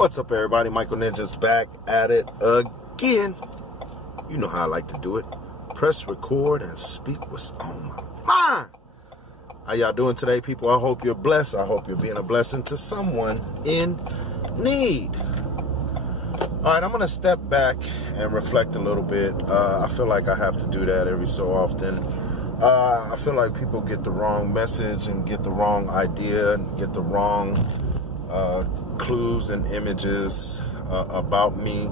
What's up, everybody? Michael Ninja's back at it again. You know how I like to do it. Press record and speak what's on my mind. How y'all doing today, people? I hope you're blessed. I hope you're being a blessing to someone in need. All right, I'm going to step back and reflect a little bit. I feel like I have to do that every so often. I feel like people get the wrong message and get the wrong idea and get the wrong clues and images about me.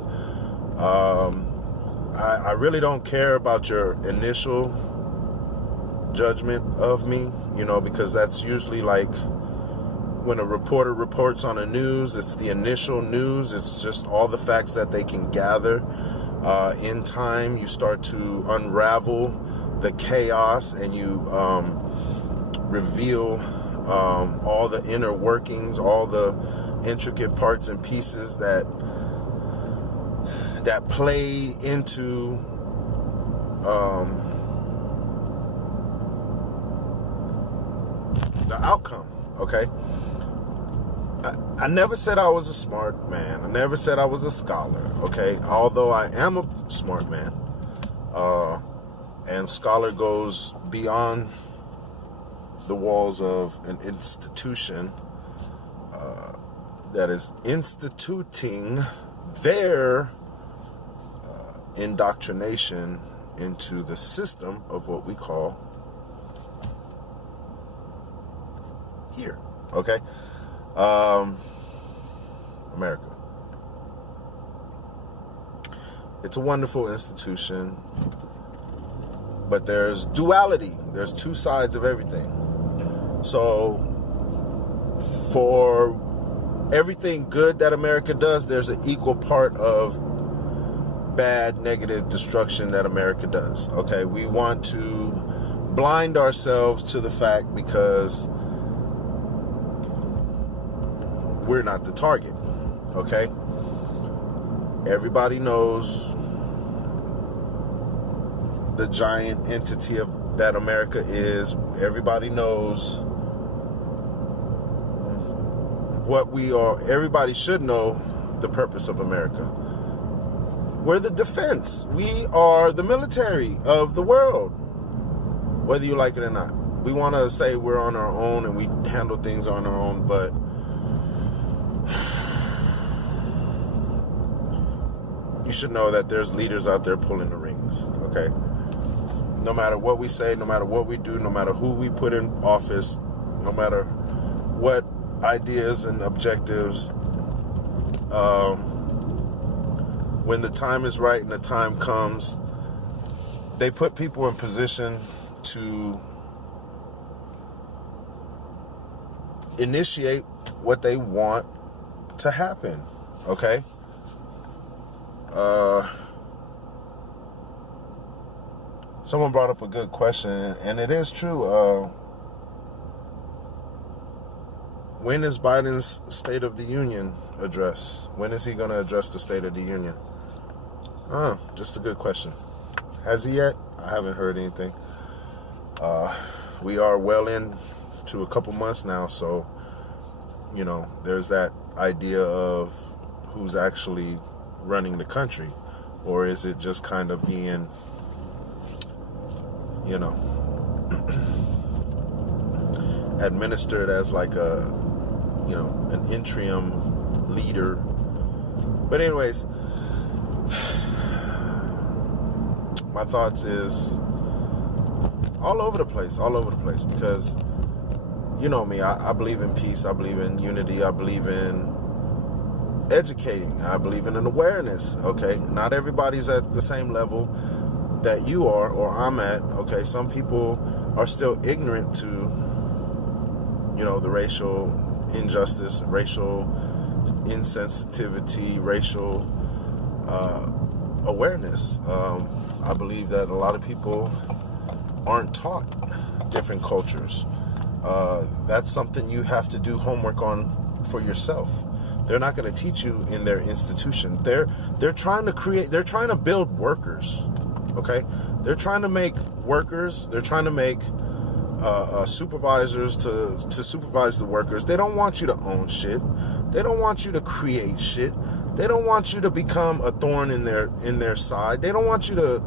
I really don't care about your initial judgment of me, you know, because that's usually like when a reporter reports on the news, it's the initial news. It's just all the facts that they can gather. In time, you start to unravel the chaos and you reveal all the inner workings, all the intricate parts and pieces that play into the outcome. Okay, I never said I was a smart man. I never said I was a scholar. Okay, although I am a smart man, and scholar goes beyond the walls of an institution that is instituting their indoctrination into the system of what we call here, okay? America. It's a wonderful institution, but there's duality. There's two sides of everything. So for everything good that America does, there's an equal part of bad, negative destruction that America does. Okay, we want to blind ourselves to the fact because we're not the target. Okay, everybody knows the giant entity of that America is. Everybody knows what we are. Everybody should know the purpose of America. We're the defense. We are the military of the world, whether you like it or not. We want to say we're on our own and we handle things on our own, but you should know that there's leaders out there pulling the rings, okay? No matter what we say, no matter what we do, no matter who we put in office, no matter what ideas and objectives, when the time is right and the time comes, they put people in position to initiate what they want to happen, okay? Someone brought up a good question, and it is true. When is Biden's State of the Union address? When is he going to address the State of the Union? Just a good question. Has he yet? I haven't heard anything. We are well into a couple months now, so, you know, there's that idea of who's actually running the country, or is it just kind of being, you know, administered as like a, you know, an interim leader. But anyways, my thoughts is all over the place, because you know me, I believe in peace, I believe in unity, I believe in educating, I believe in an awareness, okay? Not everybody's at the same level that you are or I'm at, okay? Some people are still ignorant to, you know, the racial injustice, racial insensitivity, racial awareness. I believe that a lot of people aren't taught different cultures. That's something you have to do homework on for yourself. They're not going to teach you in their institution. They're trying to build workers, okay? They're trying to make workers. They're trying to make supervisors to supervise the workers. They don't want you to own shit. They don't want you to create shit. They don't want you to become a thorn in their side. They don't want you to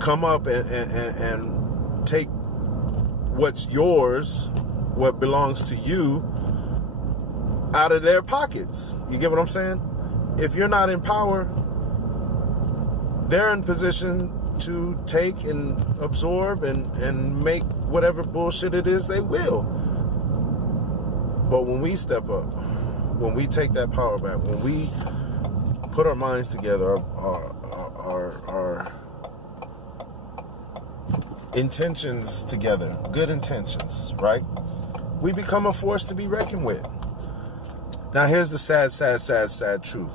come up and take what's yours, what belongs to you, out of their pockets. You get what I'm saying? If you're not in power, they're in position to take and absorb and make whatever bullshit it is they will. But when we step up, when we take that power back, when we put our minds together, our intentions together, good intentions, right? We become a force to be reckoned with. Now here's the sad truth.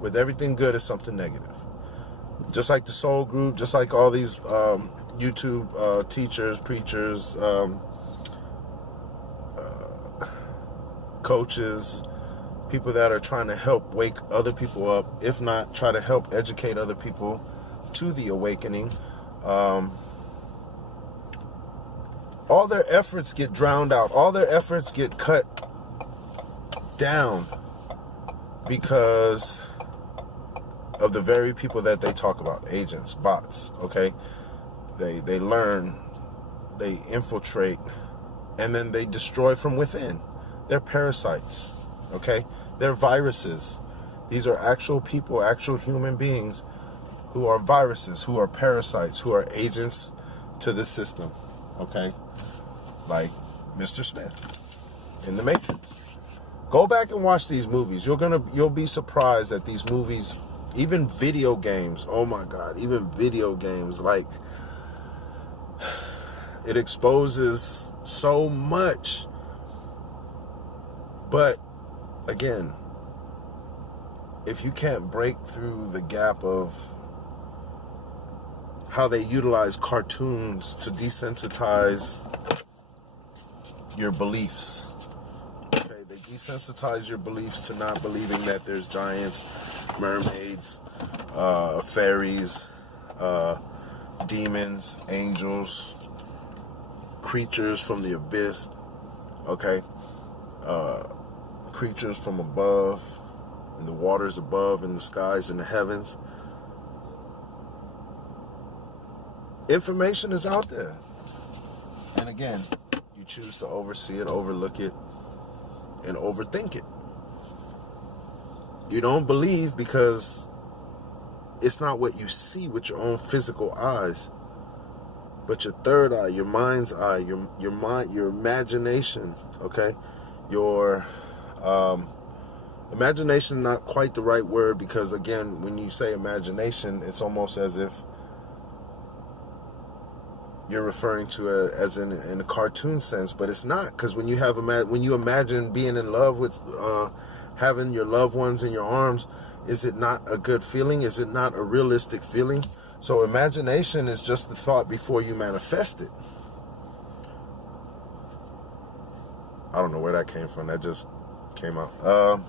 With everything good is something negative. Just like the Soul Group, just like all these YouTube teachers, preachers, coaches, people that are trying to help wake other people up, if not try to help educate other people to the awakening. All their efforts get drowned out. All their efforts get cut down because of the very people that they talk about, agents, bots, okay? They learn, they infiltrate, and then they destroy from within. They're parasites, okay? They're viruses. These are actual people, actual human beings who are viruses, who are parasites, who are agents to the system, okay? Like Mr. Smith in The Matrix. Go back and watch these movies. You'll be surprised at these movies, even video games. Oh my God, even video games, like, it exposes so much. But again, if you can't break through the gap of how they utilize cartoons to desensitize your beliefs, okay, they desensitize your beliefs to not believing that there's giants, mermaids, fairies, demons, angels, creatures from the abyss, okay, creatures from above, in the waters above, in the skies, in the heavens. Information is out there. And again, you choose to oversee it, overlook it, and overthink it. You don't believe because it's not what you see with your own physical eyes, but your third eye, your mind's eye, your mind, your imagination, okay? Your imagination, not quite the right word, because again, when you say imagination, it's almost as if you're referring to it as in a cartoon sense, but it's not, because when you imagine being in love with having your loved ones in your arms, is it not a good feeling? Is it not a realistic feeling? So imagination is just the thought before you manifest it. I don't know where that came from. That just came out.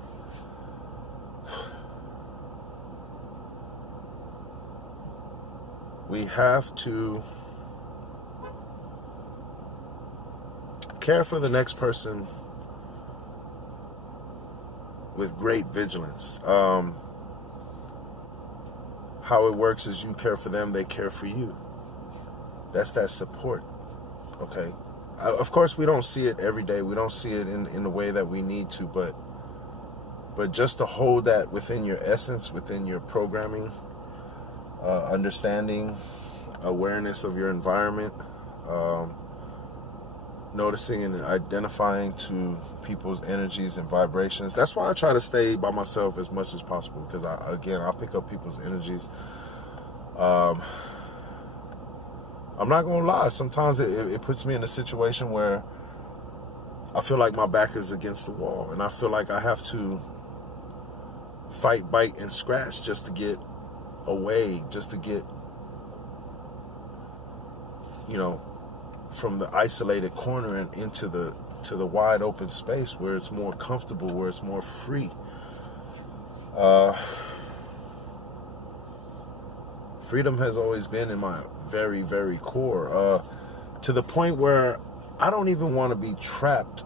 We have to care for the next person with great vigilance. How it works is you care for them, they care for you. That's that support, okay? Of course, we don't see it every day. We don't see it in the way that we need to, but just to hold that within your essence, within your programming, understanding, awareness of your environment, noticing and identifying to people's energies and vibrations. That's why I try to stay by myself as much as possible, because I pick up people's energies. I'm not gonna lie, sometimes it puts me in a situation where I feel like my back is against the wall, and I feel like I have to fight, bite, and scratch just to get away, just to get, from the isolated corner and into the wide open space where it's more comfortable, where it's more free. Freedom has always been in my very, very core, to the point where I don't even want to be trapped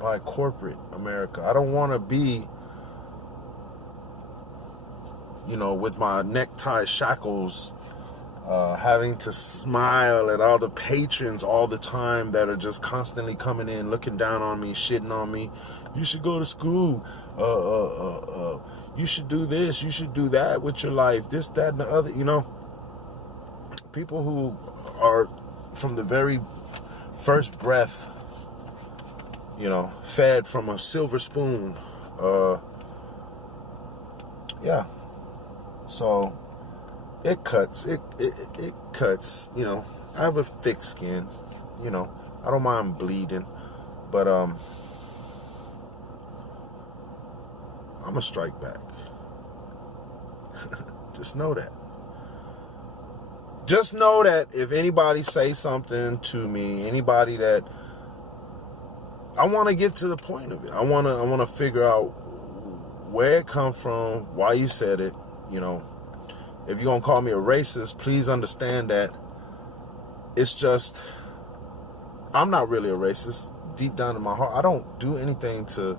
by corporate America. I don't want to be, with my necktie shackles, having to smile at all the patrons all the time that are just constantly coming in, looking down on me, shitting on me. You should go to school. You should do this. You should do that with your life. This, that, and the other. People who are from the very first breath, fed from a silver spoon. Yeah. So it cuts. It cuts. I have a thick skin. I don't mind bleeding, but I'm gonna strike back. Just know that. Just know that if anybody say something to me, anybody that, I want to get to the point of it. I want to figure out where it come from, why you said it. If you're gonna call me a racist, please understand that it's just, I'm not really a racist. Deep down in my heart, I don't do anything to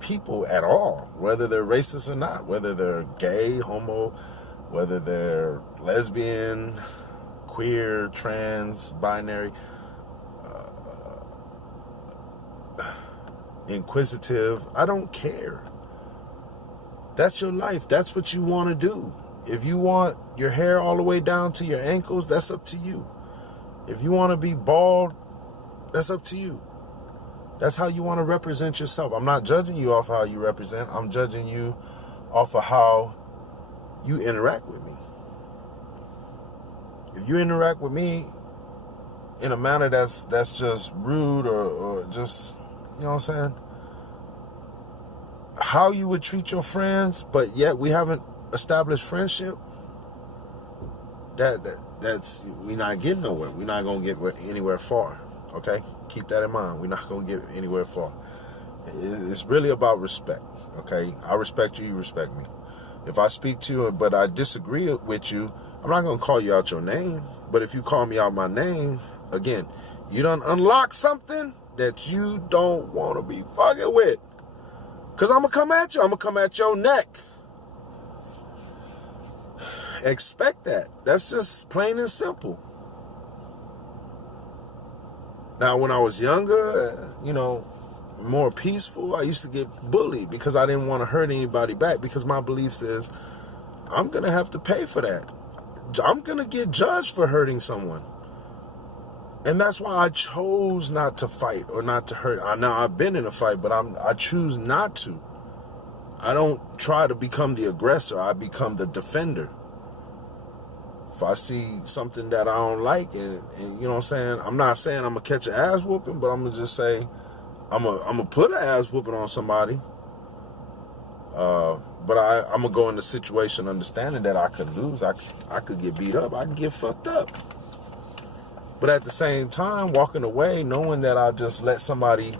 people at all, whether they're racist or not, whether they're gay, homo, whether they're lesbian, queer, trans, binary, inquisitive. I don't care. That's your life. That's what you want to do. If you want your hair all the way down to your ankles, that's up to you. If you want to be bald, that's up to you. That's how you want to represent yourself. I'm not judging you off how you represent. I'm judging you off of how you interact with me. If you interact with me in a manner that's just rude or just, you know what I'm saying? How you would treat your friends, but yet we haven't established friendship, that's we're not getting nowhere. We're not going to get anywhere far, okay? Keep that in mind. We're not going to get anywhere far. It's really about respect, okay? I respect you, you respect me. If I speak to you, but I disagree with you, I'm not going to call you out your name. But if you call me out my name, again, you done unlock something that you don't want to be fucking with. Because I'm going to come at you. I'm going to come at your neck. Expect that. That's just plain and simple. Now, when I was younger, more peaceful, I used to get bullied because I didn't want to hurt anybody back, because my belief is I'm going to have to pay for that. I'm going to get judged for hurting someone. And that's why I chose not to fight or not to hurt. Now, I've been in a fight, but I choose not to. I don't try to become the aggressor. I become the defender. If I see something that I don't like, and you know what I'm saying, I'm not saying I'm going to catch an ass whooping, but I'm going to just say I'm going to put an ass whooping on somebody. But I'm going to go in the situation understanding that I could lose. I could get beat up. I can get fucked up. But at the same time, walking away, knowing that I just let somebody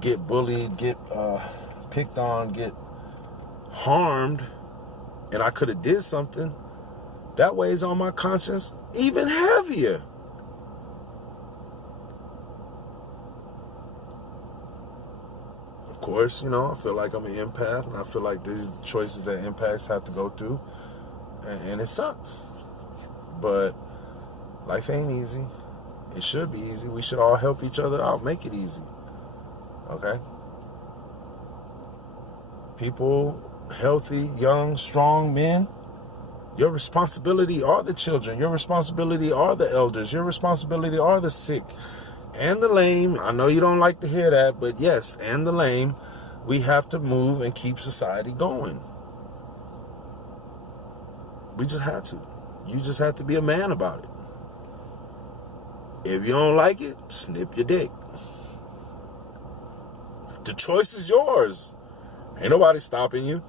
get bullied, get picked on, get harmed, and I could have did something, that weighs on my conscience even heavier. Of course, I feel like I'm an empath, and I feel like these are the choices that empaths have to go through, and it sucks. But life ain't easy. It should be easy. We should all help each other out, make it easy. Okay? People, healthy, young, strong men, your responsibility are the children. Your responsibility are the elders. Your responsibility are the sick and the lame. I know you don't like to hear that, but yes, and the lame. We have to move and keep society going. We just had to. You just have to be a man about it. If you don't like it, snip your dick. The choice is yours. Ain't nobody stopping you.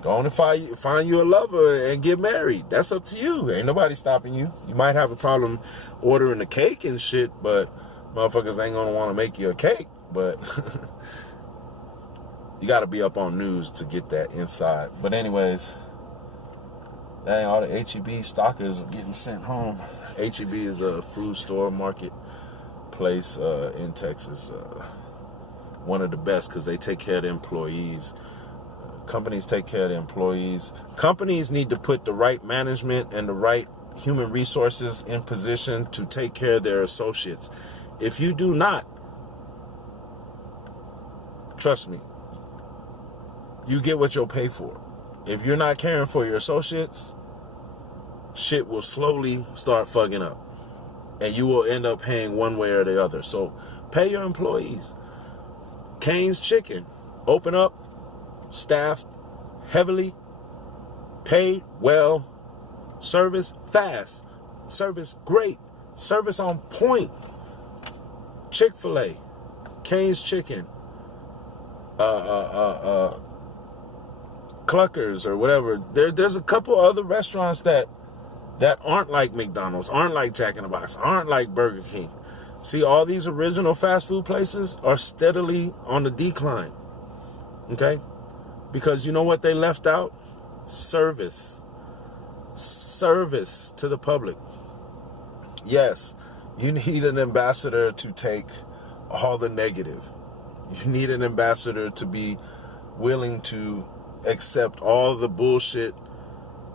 Go on and find you a lover and get married. That's up to you. Ain't nobody stopping you. You might have a problem ordering a cake and shit, but motherfuckers ain't gonna want to make you a cake. But you got to be up on news to get that inside. But anyways, dang, all the HEB stockers are getting sent home. HEB is a food store market place in Texas. one of the best because they take care of the employees. Companies take care of the employees. Companies need to put the right management and the right human resources in position to take care of their associates. If you do not, trust me, you get what you'll pay for. If you're not caring for your associates, shit will slowly start fucking up. And you will end up paying one way or the other. So pay your employees. Cane's Chicken, open up, staffed heavily, paid well, service fast, service great, service on point. Chick-fil-A, Cane's Chicken, Cluckers or whatever. There's a couple other restaurants that aren't like McDonald's, aren't like Jack in the Box, aren't like Burger King. See, all these original fast food places are steadily on the decline. Okay? Because you know what they left out? Service. Service to the public. Yes, you need an ambassador to take all the negative. You need an ambassador to be willing to accept all the bullshit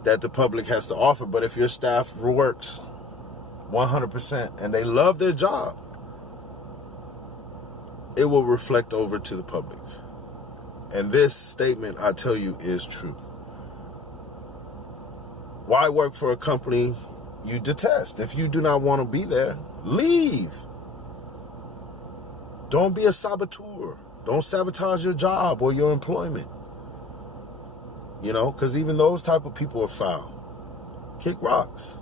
that the public has to offer. But if your staff works 100% and they love their job, it will reflect over to the public. And this statement, I tell you, is true. Why work for a company you detest? If you do not want to be there, leave. Don't be a saboteur. Don't sabotage your job or your employment. You know, because even those type of people are foul. Kick rocks.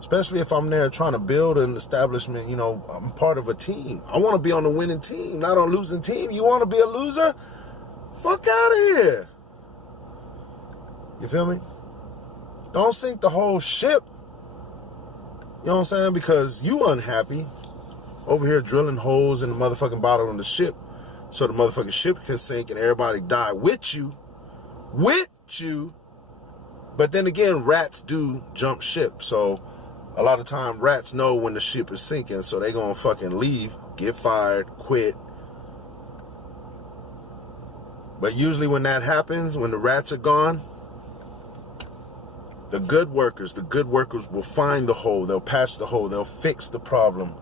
Especially if I'm there trying to build an establishment, you know, I'm part of a team. I want to be on the winning team, not on a losing team. You want to be a loser? Fuck out of here. You feel me? Don't sink the whole ship. You know what I'm saying? Because you unhappy over here drilling holes in the motherfucking bottom of the ship so the motherfucking ship can sink and everybody die with you. With you. But then again, rats do jump ship. So a lot of time rats know when the ship is sinking, so they gonna fucking leave, get fired, quit. But usually when that happens, when the rats are gone, the good workers will find the hole, they'll patch the hole, they'll fix the problem.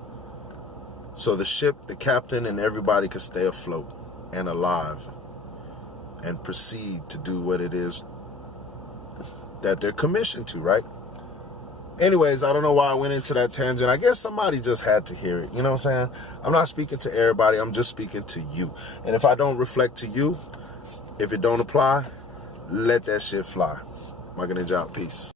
So the ship, the captain, and everybody can stay afloat and alive and proceed to do what it is that they're commissioned to, right? Anyways, I don't know why I went into that tangent. I guess somebody just had to hear it. You know what I'm saying? I'm not speaking to everybody. I'm just speaking to you. And if I don't reflect to you, if it don't apply, let that shit fly. Mike and Ninja out. Peace.